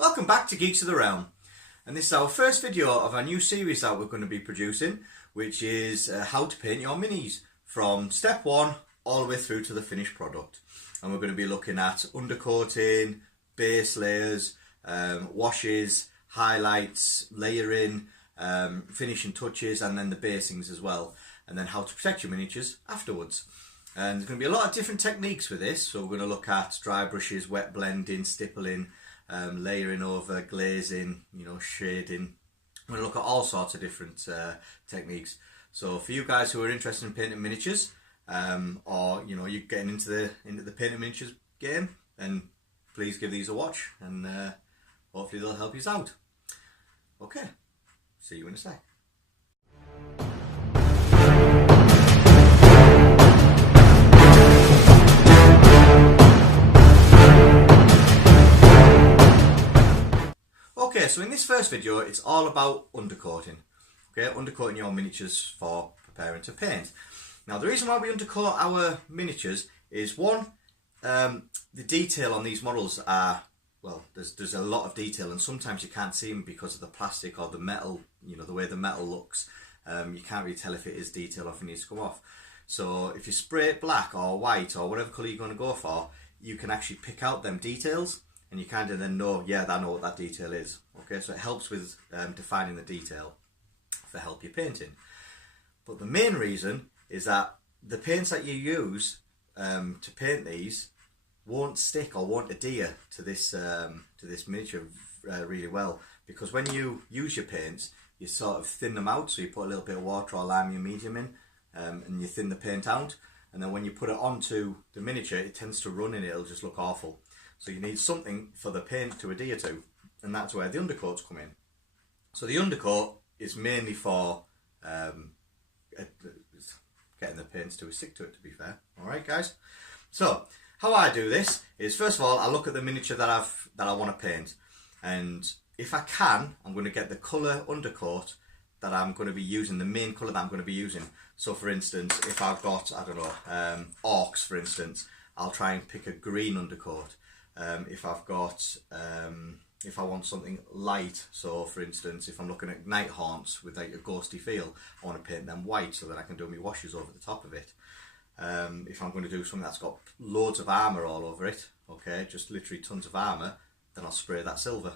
Welcome back to Geeks of the Realm, and this is our first video of our new series that we're going to be producing, which is how to paint your minis from step one all the way through to the finished product. And we're going to be looking at undercoating, base layers, washes, highlights, layering, finishing touches, and then the basings as well, and then how to protect your miniatures afterwards. And there's going to be a lot of different techniques with this, so we're going to look at dry brushes, wet blending, stippling, layering over, glazing, shading. We're going to look at all sorts of different techniques. So for you guys who are interested in painting miniatures, or you're getting into the painting miniatures game, then please give these a watch, and hopefully they'll help you out. Okay, see you in a sec. Okay, so in this first video, it's all about undercoating. Okay, undercoating your miniatures for preparing to paint. Now, the reason why we undercoat our miniatures is one, the detail on these models are, well, there's a lot of detail, and sometimes you can't see them because of the plastic or the metal, the way the metal looks. You can't really tell if it is detail or if it needs to come off. So if you spray it black or white or whatever colour you're going to go for, you can actually pick out them details, and you kind of then know, yeah, I know what that detail is. Okay, so it helps with defining the detail for help you painting. But the main reason is that the paints that you use to paint these won't stick or won't adhere to this miniature really well, because when you use your paints, you sort of thin them out. So you put a little bit of water or lime or medium in, and you thin the paint out, and then when you put it onto the miniature, it tends to run and it'll just look awful. So you need something for the paint to adhere to, and that's where the undercoats come in. So the undercoat is mainly for getting the paints to stick to it, to be fair. Alright guys, so how I do this is, first of all, I look at the miniature that I want to paint, and if I can, I'm going to get the colour undercoat that I'm going to be using, the main colour that I'm going to be using. So for instance, if I've got, I don't know, orcs for instance, I'll try and pick a green undercoat. If I've got, if I want something light, so for instance, if I'm looking at night haunts with like a ghosty feel, I want to paint them white so that I can do my washes over the top of it. If I'm going to do something that's got loads of armour all over it, okay, just literally tons of armour, then I'll spray that silver.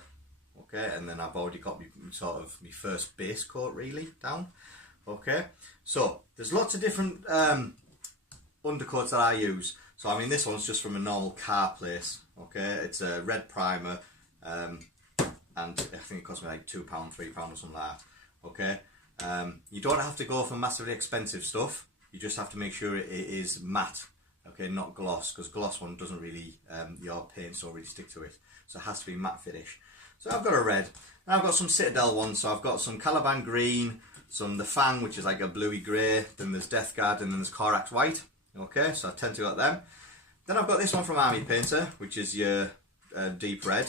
Okay, and then I've already got my first base coat really down. Okay, so there's lots of different undercoats that I use. So I mean, this one's just from a normal car place. Okay, it's a red primer, and I think it cost me like £2, £3 or something like that. Okay, you don't have to go for massively expensive stuff. You just have to make sure it is matte. Okay, not gloss, because gloss one doesn't really, your paints don't really stick to it. So it has to be matte finish. So I've got a red, and I've got some Citadel ones. So I've got some Caliban green, some the Fang, which is like a bluey grey. Then there's Death Guard, and then there's Corax white. Okay, so I tend to got them. Then I've got this one from Army Painter, which is your deep red,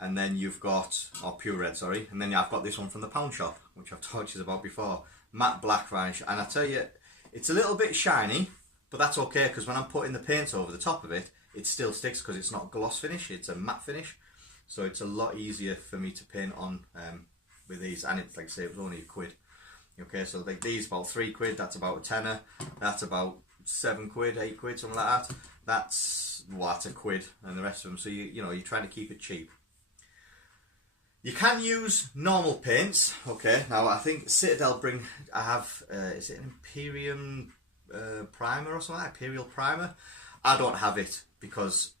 and then you've got, or pure red, sorry, and then I've got this one from the Pound Shop, which I've told you about before, matte black varnish. And I tell you, it's a little bit shiny, but that's okay, because when I'm putting the paint over the top of it, it still sticks because it's not gloss finish, it's a matte finish. So it's a lot easier for me to paint on with these, and it's like I say, it was only £1. Okay, so like these about £3, that's about a tenner, that's about £7, £8, something like that. That's £1, and the rest of them. So you're trying to keep it cheap. You can use normal paints. Okay, now I think Citadel I have is it an Imperium primer or something like that? Imperial primer. I don't have it because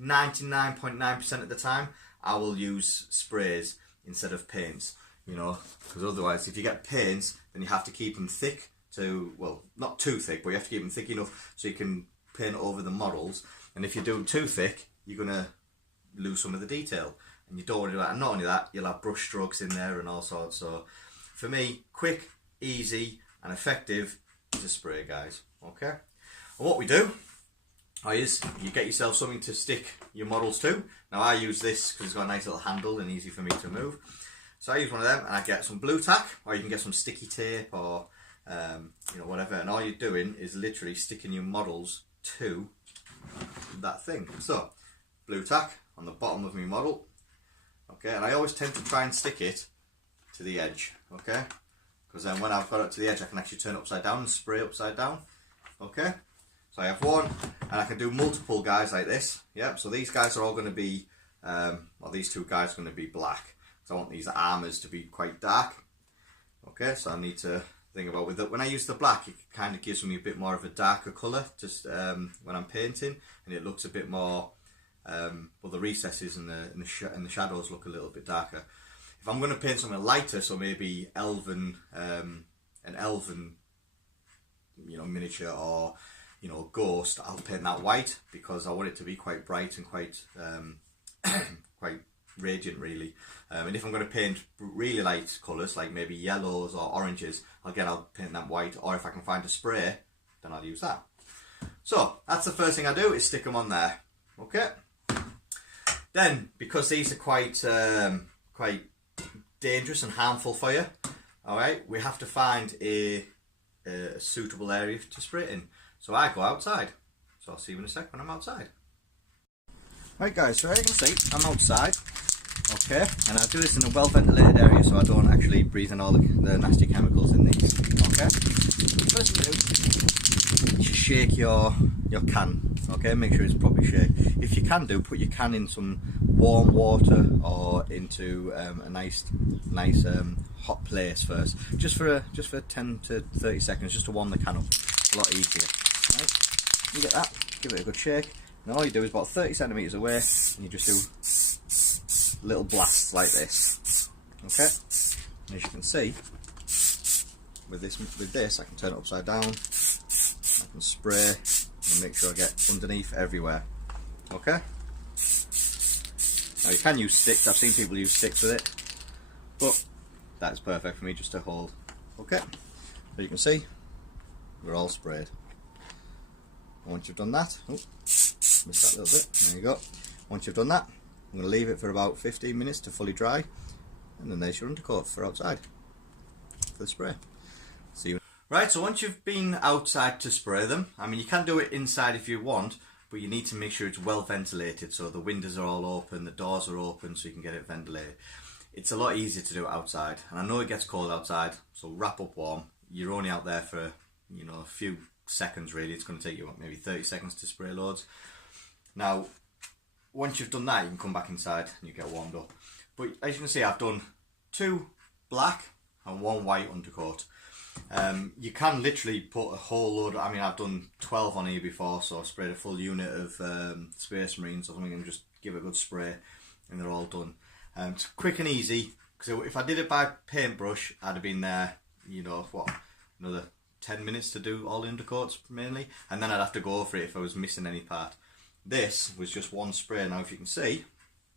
99.9% of the time I will use sprays instead of paints. Because otherwise, if you get paints, then you have to keep them thick. Well, not too thick, but you have to keep them thick enough so you can paint over the models. And if you do them too thick, you're going to lose some of the detail, and you don't want to do that. And not only that, you'll have brush strokes in there and all sorts. So for me, quick, easy and effective is a spray, guys. Okay, and what we do is you get yourself something to stick your models to. Now I use this because it's got a nice little handle and easy for me to move. So I use one of them, and I get some blue tack, or you can get some sticky tape, or whatever. And all you're doing is literally sticking your models to that thing. So blue tack on the bottom of my model, Okay, and I always tend to try and stick it to the edge, okay? Because then when I've got it to the edge, I can actually turn it upside down and spray upside down, okay? So I have one, and I can do multiple guys like this. Yep, so these guys are all going to be, well, these two guys are going to be black. So I want these armours to be quite dark. Okay, so I need to think about with it. When I use the black, it kind of gives me a bit more of a darker colour, just when I'm painting, and it looks a bit more. Well, the recesses and the shadows look a little bit darker. If I'm going to paint something lighter, so maybe elven, an elven, you know, miniature or, you know, ghost, I'll paint that white because I want it to be quite bright and quite quite radiant, really. And if I'm going to paint really light colours, like maybe yellows or oranges, again, I'll paint them white. Or if I can find a spray, then I'll use that. So that's the first thing I do, is stick them on there. Okay. Then, because these are quite quite dangerous and harmful for you, all right, we have to find a suitable area to spray it in. So I go outside. So I'll see you in a sec when I'm outside. Right guys, so as you can see, I'm outside, okay, and I do this in a well ventilated area so I don't actually breathe in all the nasty chemicals in these, okay. First thing you do, just shake your can, okay, make sure it's properly shaked. If you can do, put your can in some warm water or into a nice hot place first, just for 10 to 30 seconds, just to warm the can up. It's a lot easier. Right, you get that, give it a good shake, and all you do is about 30 centimeters away, and you just do little blasts like this. Okay, and as you can see, with this I can turn it upside down, I can spray and make sure I get underneath everywhere. Okay, now you can use sticks, I've seen people use sticks with it, but that's perfect for me just to hold. Okay, so you can see we're all sprayed. Once you've done that, oh, missed that little bit, there you go. Once you've done that, I'm going to leave it for about 15 minutes to fully dry, and then there's your undercoat for outside, for the spray. See you. Right, so once you've been outside to spray them, I mean you can do it inside if you want, but you need to make sure it's well ventilated, so the windows are all open, the doors are open, so you can get it ventilated. It's a lot easier to do it outside, and I know it gets cold outside, so wrap up warm. You're only out there for, you know, a few seconds really. It's going to take you maybe 30 seconds to spray loads. Now once you've done that, you can come back inside and you get warmed up. But as you can see, I've done 2 black and 1 white undercoat. You can literally put a whole load, I mean I've done 12 on here before, so I sprayed a full unit of Space Marines or something and just give it a good spray and they're all done. It's quick and easy, because if I did it by paintbrush I'd have been there, you know, what, another 10 minutes to do all the undercoats mainly, and then I'd have to go over it if I was missing any part. This was just 1 spray. Now if you can see,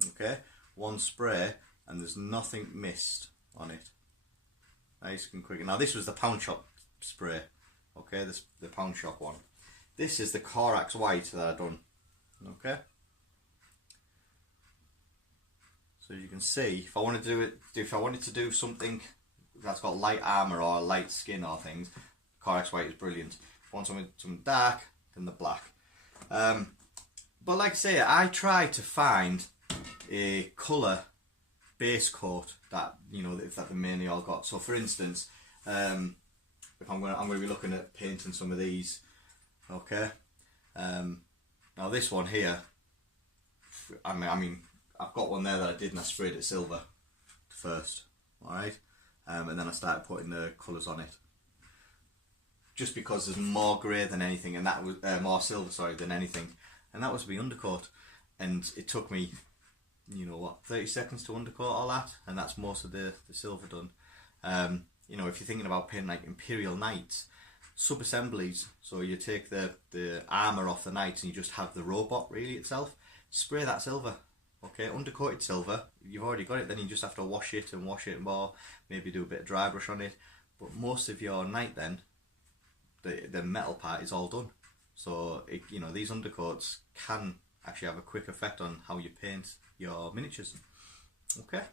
okay, 1 spray and there's nothing missed on it. Nice and quick. Now this was the Pound Shop spray, okay, this the Pound Shop one. This is the Corax White that I've done, okay. So you can see, if I wanted to do it, if I wanted to do something that's got light armour or light skin or things, Corax White is brilliant. If I want something dark, then the black. But like I say, I try to find a colour base coat that, you know, that they mainly all got. So for instance, if I'm going to be looking at painting some of these, okay. Now this one here, I mean, I've got one there that I did and I sprayed it silver first, alright, and then I started putting the colours on it. Just because there's more grey than anything, and that was more silver, sorry, than anything, and that was the undercoat, and it took me, you know what, 30 seconds to undercoat all that, and that's most of the silver done. You know, if you're thinking about painting like Imperial Knights, sub-assemblies, so you take the armour off the knights and you just have the robot really itself, spray that silver, okay, undercoated silver, you've already got it, then you just have to wash it more, maybe do a bit of dry brush on it, but most of your knight then, the metal part is all done. So you know, these undercoats can actually have a quick effect on how you paint your miniatures. Okay.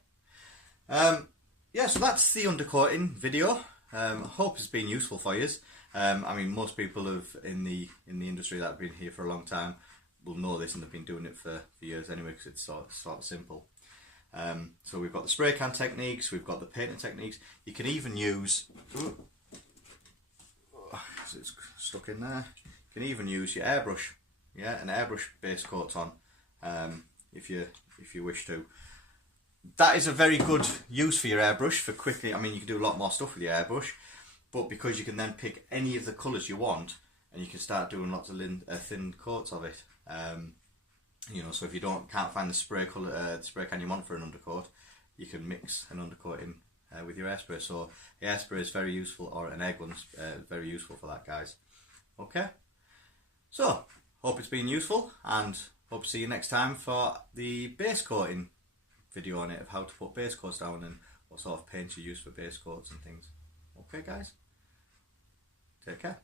Yeah, so that's the undercoating video. I hope it's been useful for you. I mean, most people in the industry that have been here for a long time will know this, and they've been doing it for years anyway, because it's sort of simple. So we've got the spray can techniques, we've got the painting techniques. You can even use, it's stuck in there. You can even use your airbrush, yeah, an airbrush base coat on, if you wish to. That is a very good use for your airbrush for quickly. I mean, you can do a lot more stuff with your airbrush, but because you can then pick any of the colours you want, and you can start doing lots of thin coats of it. You know, so if you can't find the spray colour, the spray can you want for an undercoat, you can mix an undercoating with your airspray. So the airspray is very useful, or an egg one's very useful for that, guys. Okay, so hope it's been useful, and hope to see you next time for the base coating video on it, of how to put base coats down and what sort of paint you use for base coats and things. Okay guys, take care.